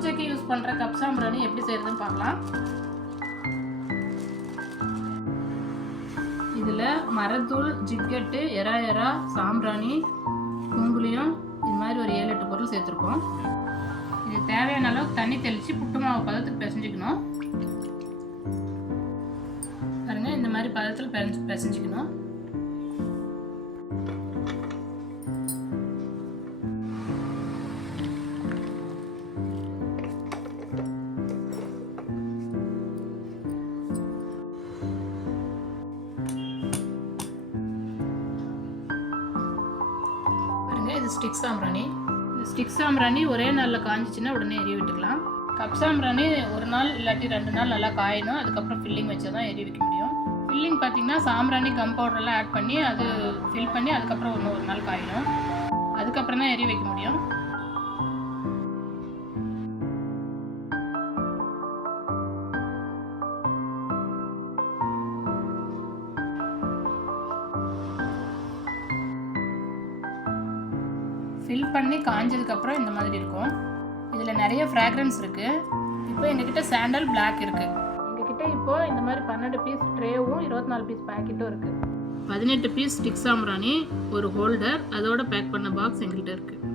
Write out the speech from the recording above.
பூஜைக்கு யூஸ் பண்ணுற கப் சாம்பிராணி எப்படி செய்கிறதுன்னு பார்க்கலாம். இதில் மரத்தூள், ஜிக்கெட்டு, எரா சாம்பிராணி, குங்குலியம் இது மாதிரி ஒரு 7-8 பொருள் சேர்த்துருக்கோம். இது தேவையான அளவுக்கு தண்ணி தெளித்து புட்டு மாவு பதத்துக்கு பிசைஞ்சிக்கணும். பாருங்கள், இந்த மாதிரி பதத்தில் பிசைஞ்சிக்கணும். இது ஸ்டிக் சாம்பிராணி ஒரே நாளில் காஞ்சிச்சுன்னா உடனே எரிய விட்டுக்கலாம். கப் சாம்பிராணி ஒரு நாள் இல்லாட்டி 2 நாள் நல்லா காயணும். அதுக்கப்புறம் ஃபில்லிங் வச்சு தான் எரிய வைக்க முடியும். ஃபில்லிங் பார்த்தீங்கன்னா சாம்பிராணி கம் பவுடர்லாம் ஆட் பண்ணி அது ஃபில் பண்ணி அதுக்கப்புறம் ஒரு நாள் காயணும். அதுக்கப்புறம் தான் எரிய வைக்க முடியும். ஃபில் பண்ணி காஞ்சதுக்கப்புறம் இந்த மாதிரி இருக்கும். இதில் நிறைய ஃப்ராக்ரன்ஸ் இருக்குது. இப்போ எங்ககிட்ட சாண்டல் பிளாக் இருக்குது. எங்ககிட்ட இப்போது இந்த மாதிரி 12 பீஸ் ட்ரேவும் 24 பீஸ் பேக்கெட்டும் இருக்குது. 18 பீஸ் ஸ்டிக் சாம்பிராணி, ஒரு ஹோல்டர், அதோட பேக் பண்ண பாக்ஸ் எங்கள்கிட்ட இருக்குது.